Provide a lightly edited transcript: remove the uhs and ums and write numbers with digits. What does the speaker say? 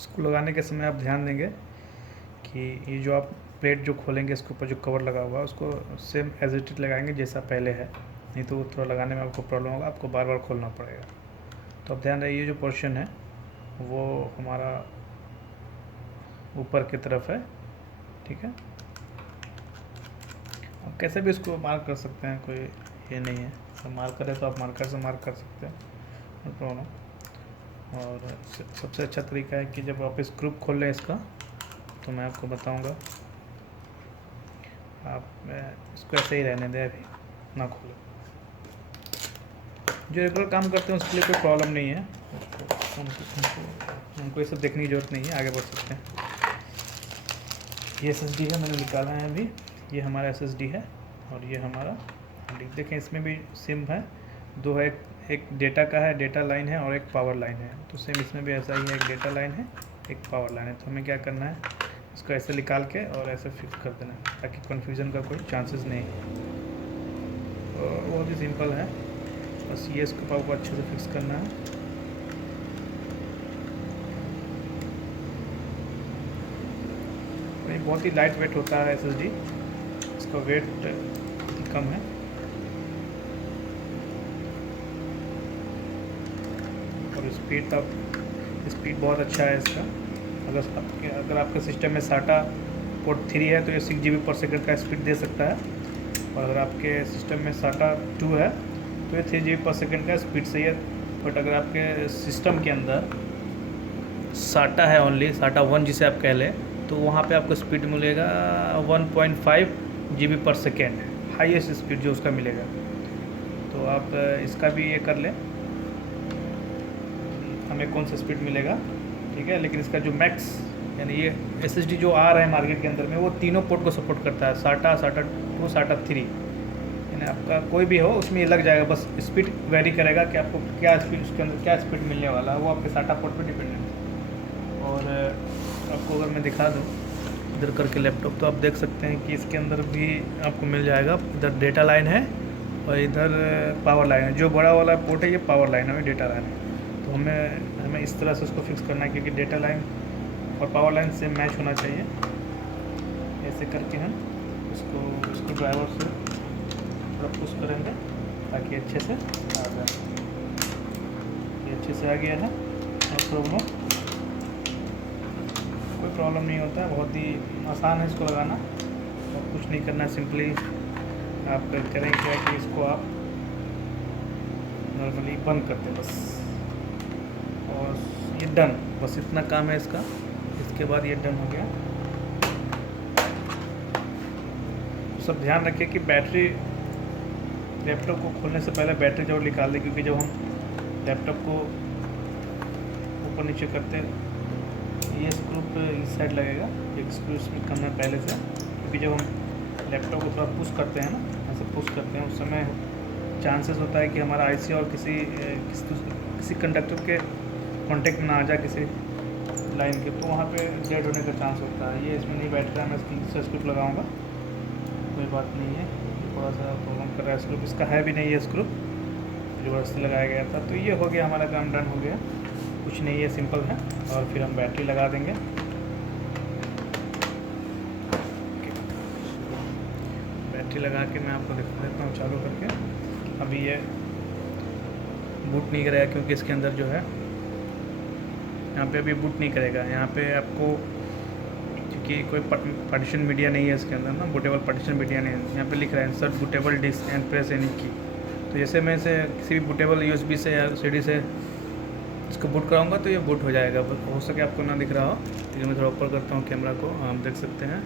इसको लगाने के समय आप ध्यान देंगे कि ये जो आप प्लेट जो खोलेंगे इसके ऊपर जो कवर लगा हुआ है उसको सेम एज इट इज लगाएंगे जैसा पहले है, नहीं तो थोड़ा लगाने में आपको प्रॉब्लम होगा, आपको बार बार खोलना पड़ेगा। तो अब ध्यान रहे ये जो पोर्शन है वो हमारा ऊपर की तरफ है, ठीक है। आप कैसे भी इसको मार्क कर सकते हैं, कोई ये नहीं है। तो मार्कर है तो आप मार्कर से मार्क कर सकते हैं, नो प्रॉब्लम। और सबसे अच्छा तरीका है कि जब आप स्क्रू खोल लें इसका, तो मैं आपको बताऊंगा, आप इसको ऐसे ही रहने दें, अभी ना खोलें। जो रेगुलर काम करते हैं उसके लिए कोई प्रॉब्लम नहीं है, उनको ये सब देखने की ज़रूरत नहीं है, आगे बढ़ सकते हैं। ये SSD है, मैंने निकाला है अभी, ये हमारा SSD है और ये हमारा देखें इसमें भी सिम है, दो है, एक डेटा का है, डेटा लाइन है और एक पावर लाइन है। तो सेम इसमें भी ऐसा ही है, एक डेटा लाइन है, एक पावर लाइन है। तो हमें क्या करना है, इसको ऐसे निकाल के और ऐसे फिक्स कर देना है ताकि कन्फ्यूज़न का कोई चांसेस नहीं है। और बहुत ही सिंपल है, बस ये इसको पावर को अच्छे से फिक्स करना है। ये बहुत ही लाइट वेट होता है SSD, इसका वेट कम है। और स्पीड बहुत अच्छा है इसका। अगर आपके सिस्टम में SATA पोर्ट 3 है तो ये 6 GB पर सेकंड का स्पीड दे सकता है, और अगर आपके सिस्टम में SATA 2 है तो ये 3 GB पर सेकंड का स्पीड सही है। बट अगर आपके सिस्टम के अंदर SATA है, ओनली SATA 1 जिसे आप कह लें, तो वहाँ पे आपको स्पीड मिलेगा 1.5 GB पर सेकेंड, हाईएस्ट स्पीड जो उसका मिलेगा। तो आप इसका भी ये कर लें, हमें कौन सा स्पीड मिलेगा, ठीक है। लेकिन इसका जो मैक्स, यानी ये SSD जो आ रहा है मार्केट के अंदर में, वो तीनों पोर्ट को सपोर्ट करता है, SATA 2, SATA 3, यानी आपका कोई भी हो उसमें ये लग जाएगा। बस स्पीड वेरी करेगा कि आपको क्या स्पीड, उसके अंदर क्या स्पीड मिलने वाला है, वो आपके SATA पोर्ट पर डिपेंडेंट है। और आपको अगर मैं दिखा दूँ इधर करके लैपटॉप, तो आप देख सकते हैं कि इसके अंदर भी आपको मिल जाएगा, इधर डेटा लाइन है और इधर पावर लाइन है। जो बड़ा वाला पोर्ट है ये पावर लाइन है और डेटा लाइन है। तो हमें इस तरह से उसको फिक्स करना है, क्योंकि डेटा लाइन और पावर लाइन से मैच होना चाहिए। ऐसे करके हम इसको ड्राइवर से थोड़ा पुश करेंगे ताकि अच्छे से आ जाए। ये अच्छे से आ गया है, कोई प्रॉब्लम नहीं होता है, बहुत ही आसान है इसको लगाना। और कुछ नहीं करना है, सिंपली आप करें क्या कि इसको आप नॉर्मली बंद करते बस, और ये डन, बस इतना काम है इसका। इसके बाद ये डन हो गया। तो सब ध्यान रखें कि बैटरी, लैपटॉप को खोलने से पहले बैटरी जरूर निकाल दें, क्योंकि जब हम लैपटॉप को ऊपर नीचे करते हैं ये स्क्रू पे इस साइड लगेगा, एक स्क्रू इसमें कम है पहले से, क्योंकि जब हम लैपटॉप को थोड़ा पुश करते हैं ना, ऐसे पुश करते हैं, उस समय चांसेस होता है कि हमारा IC और किसी कंडक्टर के कांटेक्ट में ना आ जाए, किसी लाइन के, तो वहाँ पे डेड होने का चांस होता है। ये इसमें नहीं बैठ रहा है, मैं इसकी स्क्रू लगाऊंगा, कोई बात नहीं है। थोड़ा सा प्रॉब्लम कर रहा है स्क्रू, इसका है भी नहीं है स्क्रू, ज़बरदस्ती लगाया गया था। तो ये हो गया, हमारा काम डन हो गया, कुछ नहीं है, सिंपल है। और फिर हम बैटरी लगा देंगे। बैटरी लगा के मैं आपको दिखा देता हूँ चालू करके। अभी ये बूट नहीं करेगा, क्योंकि इसके अंदर जो है यहाँ पे अभी बूट नहीं करेगा। यहाँ पे आपको, क्योंकि कोई पार्टीशन मीडिया नहीं है इसके अंदर ना, बूटेबल पार्टीशन मीडिया नहीं है। यहाँ पे लिख रहा है insert bootable disk and press any key. तो जैसे मैं इसे किसी भी बूटेबल USB से या CD से इसको बूट कराऊंगा तो ये बूट हो जाएगा। हो सके आपको ना दिख रहा हो, लेकिन मैं थोड़ा ऊपर करता हूँ कैमरा को, आप देख सकते हैं